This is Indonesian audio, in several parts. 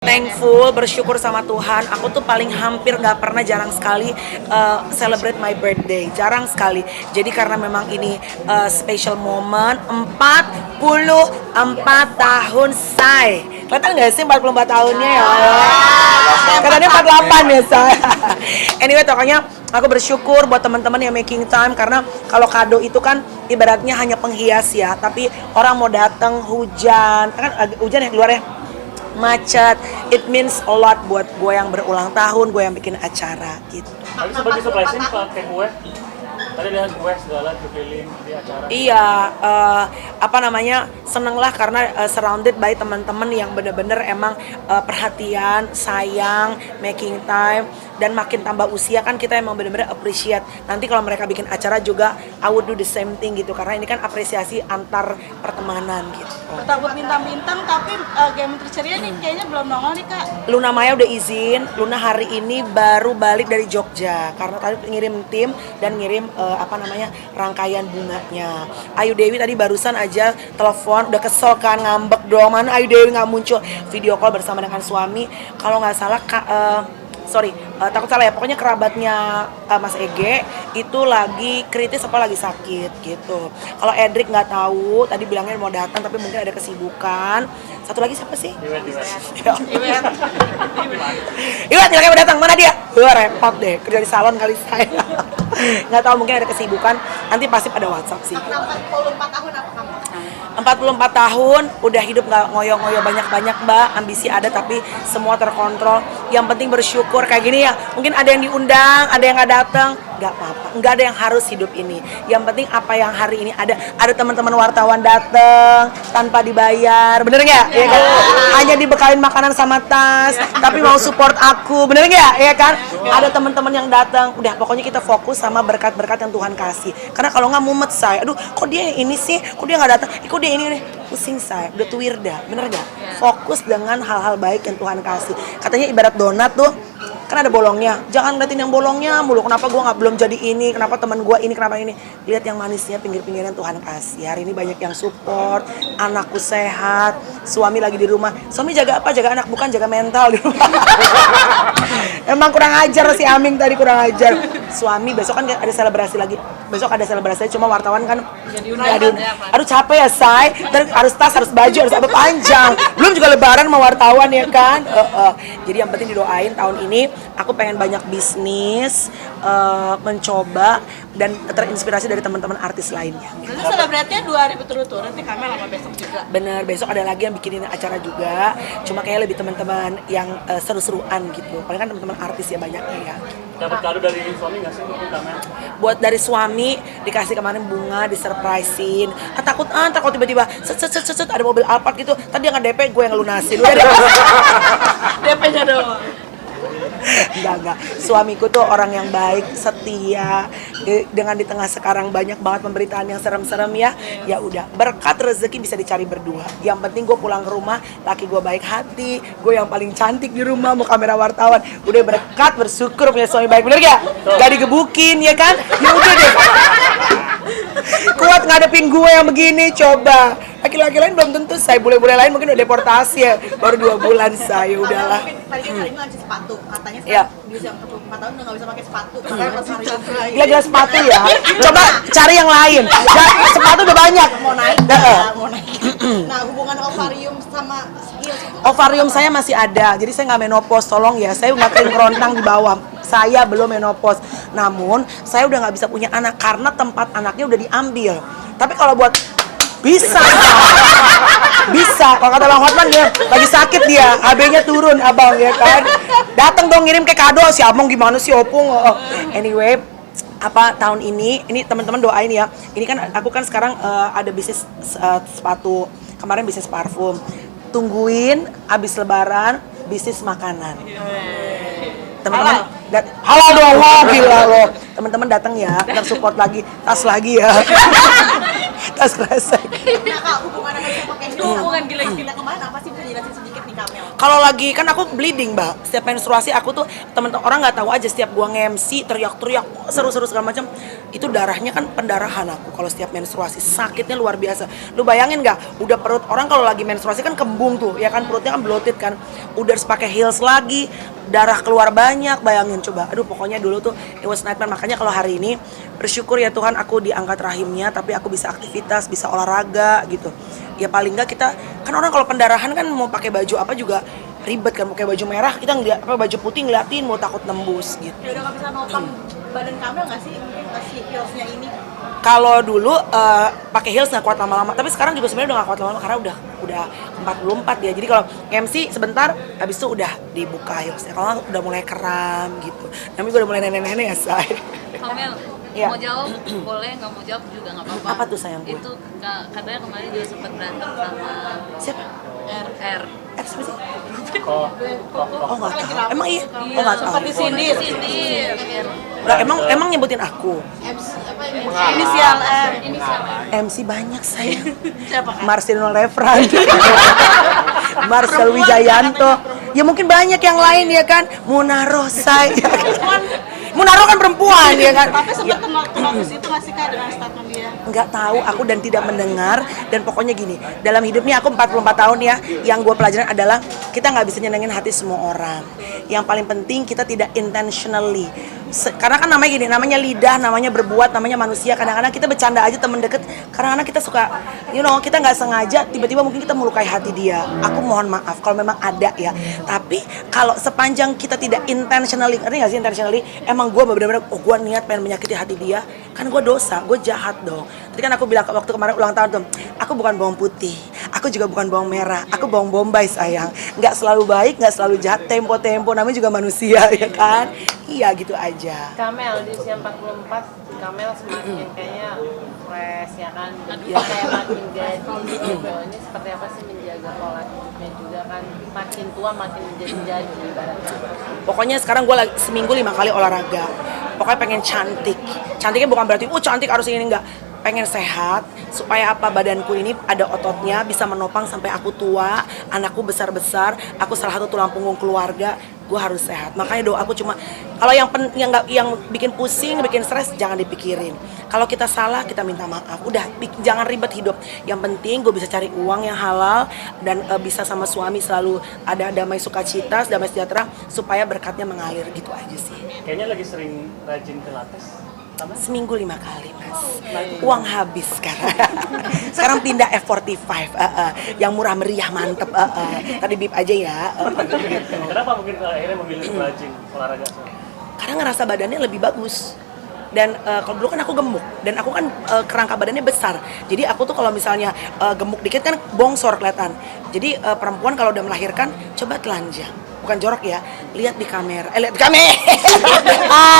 Thankful, bersyukur sama Tuhan. Aku tuh paling hampir nggak pernah, jarang sekali celebrate my birthday, jarang sekali. Jadi karena memang ini special moment, 44 tahun say. Kelihatan nggak sih 44 tahunnya ya? Katanya 48 ya say. Anyway, pokoknya aku bersyukur buat teman-teman yang making time, karena kalau kado itu kan ibaratnya hanya penghias ya, tapi orang mau datang hujan, kan hujan ya luar ya, macet, it means a lot buat gue yang berulang tahun, gue yang bikin acara gitu. Tapi sebagai surprising pakai kue. Tadi lihat kue segala keliling di acara. Iya, seneng lah karena surrounded by teman-teman yang bener-bener emang perhatian, sayang, making time, dan makin tambah usia kan kita emang bener-bener appreciate. Nanti kalau mereka bikin acara juga, I would do the same thing gitu, karena ini kan apresiasi antar pertemanan gitu. Takut bintang-bintang tapi Geometri Ceria nih kayaknya belum nongol nih Kak. Luna Maya udah izin, Luna hari ini baru balik dari Jogja karena tadi ngirim tim dan ngirim rangkaian bunganya. Ayu Dewi tadi barusan aja telepon, udah kesel kan, ngambek dong, mana Ayu Dewi nggak muncul, video call bersama dengan suami. Kalau nggak salah takut salah ya, pokoknya kerabatnya Mas Ege itu lagi kritis apa lagi sakit gitu. Kalau Edric nggak tahu, tadi bilangnya mau datang tapi mungkin ada kesibukan. Satu lagi siapa sih? Iwet bilangnya mau datang, mana dia? Repot deh, kerja di salon kali saya. Nggak tahu, mungkin ada kesibukan, nanti pasti pada WhatsApp sih. 44 tahun apa kamu? 44 tahun, udah hidup nggak ngoyo-ngoyo banyak-banyak mbak, ambisi ada tapi semua terkontrol. Yang penting bersyukur kayak gini ya, mungkin ada yang diundang, ada yang nggak datang, nggak apa-apa, nggak ada yang harus hidup ini. Yang penting apa yang hari ini ada teman-teman wartawan datang tanpa dibayar, bener nggak? Ya kan? Hanya dibekalin makanan sama tas, tapi mau support aku, bener nggak? Ya kan? Ada teman-teman yang datang, udah pokoknya kita fokus sama berkat-berkat yang Tuhan kasih. Karena kalau nggak mumet saya, aduh kok dia yang ini sih, kok dia nggak datang, kok dia ini nih, pusing saya, udah tuwirda, bener nggak? Fokus dengan hal-hal baik yang Tuhan kasih. Katanya ibarat donat tuh, kan ada bolongnya, jangan ngeliatin yang bolongnya mulu, kenapa gue nggak belum jadi ini, kenapa teman gue ini, kenapa ini, lihat yang manisnya, pinggir-pinggirnya Tuhan kasih. Hari ini banyak yang support, anakku sehat, suami lagi di rumah, suami jaga apa? Jaga anak, bukan jaga mental di rumah. Emang kurang ajar si Aming tadi, kurang ajar. Suami besok kan ada selebrasi lagi, besok ada selebrasi, cuma wartawan kan aduh capek ya say, dan harus tas, harus baju, harus apa panjang, belum juga lebaran sama wartawan ya kan. Jadi yang penting didoain tahun ini aku pengen banyak bisnis, mencoba dan terinspirasi dari teman-teman artis lainnya. Nanti selebrasinya 2 hari berturut-turut nih Kamel sama besok juga. Bener, besok ada lagi yang bikinin acara juga, cuma kayak lebih teman-teman yang seru-seruan gitu. Paling kan teman-teman artis ya banyaknya ya. Dapat kado dari suami nggak sih mungkin Kamel? Buat dari suami dikasih kemarin bunga, disurprisein. Takut kalau tiba-tiba set ada mobil Alphard gitu, tadi yang nge-DP gue yang lunasin. DP-nya doang. Enggak. Suamiku tuh orang yang baik, setia. Dengan di tengah sekarang banyak banget pemberitaan yang serem-serem ya. Ya udah, berkat rezeki bisa dicari berdua. Yang penting gue pulang ke rumah, laki gue baik hati, gue yang paling cantik di rumah, mau kamera wartawan. Udah berkat, bersyukur punya suami baik, bener gak? Gak digebukin ya kan? Ya udah deh. Kuat ngadepin gue yang begini, coba. Laki-laki lain belum tentu, saya bule-bule lain mungkin udah deportasi ya, baru 2 bulan saya, udahlah. Tadi kan hari ini lanjut sepatu, katanya Iya. di usia 44 tahun udah nggak bisa pakai sepatu. Gila sepatu ya, coba cari yang lain. Sepatu udah banyak. Mau naik, mau naik. Nah hubungan ovarium sama heels itu. Ovarium saya masih ada, jadi saya nggak menopause, tolong ya, saya nggak kering kerontang di bawah. Saya belum menopause, namun saya udah nggak bisa punya anak karena tempat anaknya udah diambil. Tapi kalau buat bisa, kalau kata Bang Hotman ya, lagi sakit dia, HB-nya turun abang ya kan. Datang dong ngirim kayak kado, si Abang gimana sih Opung. Anyway, tahun ini teman-teman doain ya. Ini kan aku kan sekarang ada bisnis sepatu, kemarin bisnis parfum. Tungguin abis lebaran bisnis makanan. Teman-teman halal dong, wow, gila loh. Teman-teman datang ya, ntar support lagi, tas lagi ya. Tas kresek. Nah Kak, hubungan sama pakai heels, hubungan gila-gila kemana? Apa sih bisa jelasin sedikit nih Kak? Kamel? Kalau lagi kan aku bleeding, Mbak. Setiap menstruasi aku tuh teman-teman orang nggak tahu aja setiap gua nge-MC teriak-teriak seru-seru segala macam. Itu darahnya kan pendarahan aku kalau setiap menstruasi. Sakitnya luar biasa. Lu bayangin nggak? Udah perut orang kalau lagi menstruasi kan kembung tuh, ya kan perutnya kan bloated kan. Udah harus pakai heels lagi, darah keluar banyak. Bayangin coba. Aduh, pokoknya dulu tuh it was nightmare. Makanya kalau hari ini bersyukur ya Tuhan aku diangkat rahimnya, tapi aku bisa aktivitas, bisa olahraga gitu. Ya paling nggak kita kan orang kalau pendarahan kan mau pakai baju apa juga ribet kan, pakai baju merah kita ngeliat apa baju putih ngeliatin mau takut nembus gitu. Ya udah nggak bisa nopang badan Kamel nggak sih? Mungkin nggak sih heelsnya ini? Kalau dulu pakai heels nggak kuat lama-lama, tapi sekarang juga sebenarnya udah nggak kuat lama-lama karena udah 44 ya. Jadi kalau MC sebentar habis itu udah dibuka heelsnya. Kalau udah mulai kram gitu. Namanya gue udah mulai nenek-nenek ya say. Kamel, Iya. mau jawab boleh, nggak mau jawab juga nggak apa-apa. Apa tuh sayangku? Itu katanya kemarin juga sempat berantem sama Siapa? R. Siapa sih? Oh, Oh nggak tahu. Emang iya? Oh nggak tahu. Sempat disindir. Lah, emang nyebutin aku. Inisial R. MC banyak saya. Siapa kan? Marcelino Refran, Marcel Wijayanto, ya mungkin banyak yang lain ya kan, Munaro saya, Munaro kan perempuan ya kan. Tapi sempat kenal ke situ nggak sih Kak dengan statement dia? Nggak tahu aku dan tidak mendengar, dan pokoknya gini, dalam hidup ini aku 44 tahun ya, yang gue pelajaran adalah kita nggak bisa nyenengin hati semua orang. Yang paling penting kita tidak intentionally, karena kan namanya gini, namanya lidah, namanya berbuat, namanya manusia. Kadang-kadang kita bercanda aja temen deket, kadang-kadang kita suka, kita nggak sengaja tiba-tiba mungkin kita melukai hati dia. Aku mohon maaf kalau memang ada ya, tapi kalau sepanjang kita tidak intentionally, ngerti nggak sih intentionally, emang gue benar-benar gue niat pengen menyakiti hati dia, kan gue dosa, gue jahat dong. Tadi kan aku bilang waktu kemarin ulang tahun tuh, aku bukan bawang putih, aku juga bukan bawang merah, aku bawang bombay sayang. Nggak selalu baik, nggak selalu jahat, tempo-tempo, namanya juga manusia ya kan. Iya gitu aja. Kamel di usia 44, Kamel semakin kayaknya fresh ya kan, Iya. kayak makin jadi gitu. Ini seperti apa sih menjaga pola hidupnya juga kan, makin tua makin menjadi ibaratnya. Pokoknya sekarang gue lagi seminggu 5 kali olahraga. Pokoknya pengen cantik. Cantiknya bukan berarti, cantik harus ini, enggak. Pengen sehat, supaya apa, badanku ini ada ototnya, bisa menopang sampai aku tua, anakku besar-besar, aku salah satu tulang punggung keluarga, gue harus sehat. Makanya doaku cuma, kalau yang bikin pusing, bikin stres, jangan dipikirin. Kalau kita salah, kita minta maaf. Udah, jangan ribet hidup. Yang penting gue bisa cari uang yang halal, dan bisa sama suami selalu ada damai sukacita, damai sejahtera, supaya berkatnya mengalir, gitu aja sih. kayaknya lagi sering rajin pilates. Sama? Seminggu 5 kali mas, uang habis sekarang. Sekarang pindah F45, yang murah meriah mantep. Tadi bip aja ya. Kenapa mungkin akhirnya memilih rajin olahraga? Karena ngerasa badannya lebih bagus. Dan kalau dulu kan aku gemuk, dan aku kan kerangka badannya besar. Jadi aku tuh kalau misalnya gemuk dikit kan bongsor kelihatan. Jadi perempuan kalau udah melahirkan coba telanjang. Bukan jorok ya, lihat di kamera. Lihat di kamera.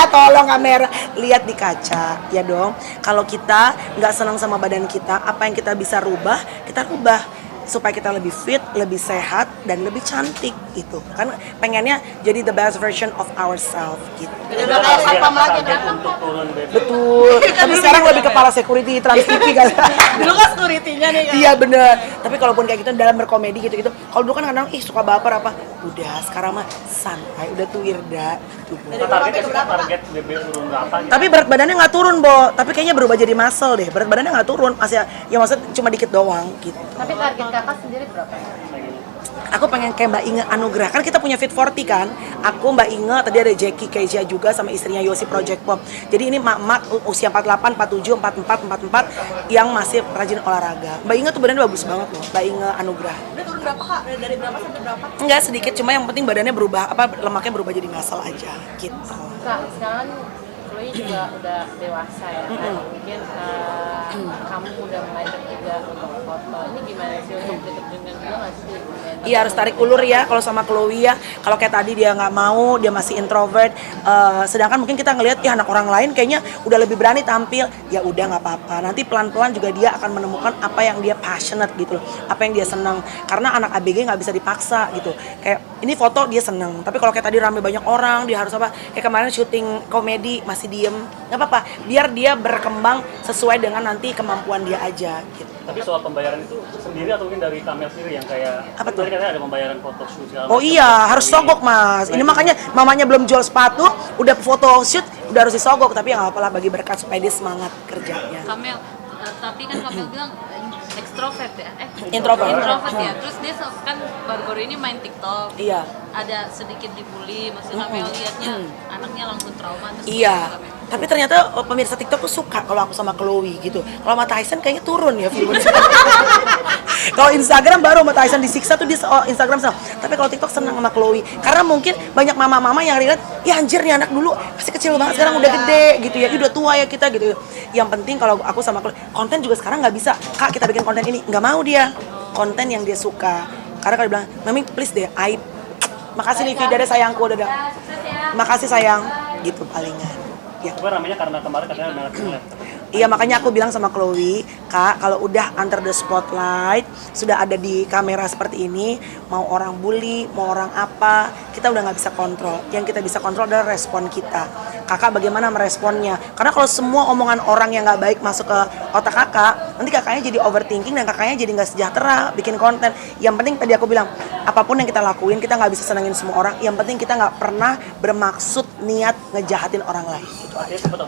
Tolong kamera. Lihat di kaca, ya dong. Kalau kita nggak senang sama badan kita, apa yang kita bisa rubah, kita rubah. Supaya kita lebih fit, lebih sehat, dan lebih cantik gitu. Kan pengennya jadi the best version of ourselves gitu. Jadi udah kayak satpam lagi Target kan? untuk turun BB. Betul. Tapi sekarang lebih kepala security Trans TV kan. Dulu kan security-nya nih kan? Iya bener. Tapi kalaupun kayak gitu dalam berkomedi gitu-gitu, kalau dulu kan kadang suka baper apa, udah sekarang mah santai, udah tuh Irda gitu. Target target BB turun berapa gitu? Tapi berat badannya nggak turun, Bo. Tapi kayaknya berubah jadi muscle deh. Berat badannya nggak turun, masih ya maksudnya cuma dikit doang gitu. Tapi target kakak sendiri berapa ya? Aku pengen kayak Mbak Inge Anugrah, kan kita punya Fit 40 kan. Aku, Mbak Inge, tadi ada Jackie Kezia juga sama istrinya Yosi Project Pop. Jadi ini mak-mak usia 48, 47, 44, 44 yang masih rajin olahraga. Mbak Inge tuh badannya bagus banget loh, Mbak Inge Anugrah. Udah turun berapa Kak? Dari berapa sampai berapa? Enggak sedikit, cuma yang penting badannya berubah, lemaknya berubah jadi muscle aja gitu. Kak, sekarang Chloe juga udah dewasa ya kan? Mungkin kamu udah mulai juga untuk foto. Ini gimana sih untuk deket dengan gue nggak sih? Iya harus tarik ulur ya kalau sama Chloe ya. Kalau kayak tadi dia nggak mau, dia masih introvert. Sedangkan mungkin kita ngelihat ya anak orang lain kayaknya udah lebih berani tampil. Ya udah nggak apa-apa. Nanti pelan-pelan juga dia akan menemukan apa yang dia passionate gitu loh. Apa yang dia senang. Karena anak ABG nggak bisa dipaksa gitu. Kayak ini foto dia seneng. Tapi kalau kayak tadi rame banyak orang, dia harus apa? Kayak kemarin syuting komedi masih diem. Nggak apa-apa. Biar dia berkembang sesuai dengan nanti kemampuan dia aja gitu. Tapi soal pembayaran itu sendiri atau mungkin dari Kamel sendiri yang kayak Apa tuh? dari katanya ada pembayaran foto shoot segala Oh macam. iya, harus sogok mas. Ini makanya mamanya belum jual sepatu, udah foto shoot, udah harus disogok. Tapi ya nggak apa-apa lah, bagi berkat supaya dia semangat kerjanya. Kamel, tapi kan Kamel bilang ekstrovert ya? Introvert. Introvert ya. Terus dia kan baru-baru ini main TikTok. Iya. Ada sedikit dibully, maksudnya Kamel liatnya anaknya langsung trauma. Terus Iya. gimana, Kamel? Tapi ternyata pemirsa TikTok tuh suka kalau aku sama Chloe gitu. Kalau sama Tyson kayaknya turun ya views. Kalau Instagram baru sama Tyson disiksa tuh di Instagram sama. Tapi kalau TikTok senang sama Chloe. Karena mungkin banyak mama-mama yang lihat, ya anjir nih anak dulu masih kecil banget, sekarang udah gede gitu ya. Udah tua ya kita gitu. Yang penting kalau aku sama Chloe, konten juga sekarang nggak bisa. Kak kita bikin konten ini, nggak mau dia. Konten yang dia suka. Karena kalau dia bilang, Mami please deh, aib. Makasih Livi, dadah sayangku, dadah. Makasih sayang, gitu palingan. Ya. Gue namanya karena kemarin katanya banget ngeliat. Iya makanya aku bilang sama Chloe, Kak kalau udah under the spotlight, sudah ada di kamera seperti ini, mau orang bully, mau orang apa, kita udah nggak bisa kontrol. Yang kita bisa kontrol adalah respon kita. Kakak bagaimana meresponnya? Karena kalau semua omongan orang yang nggak baik masuk ke otak kakak, nanti kakaknya jadi overthinking dan kakaknya jadi nggak sejahtera bikin konten. Yang penting tadi aku bilang, apapun yang kita lakuin, kita nggak bisa senengin semua orang. Yang penting kita nggak pernah bermaksud niat ngejahatin orang lain. Artinya sempat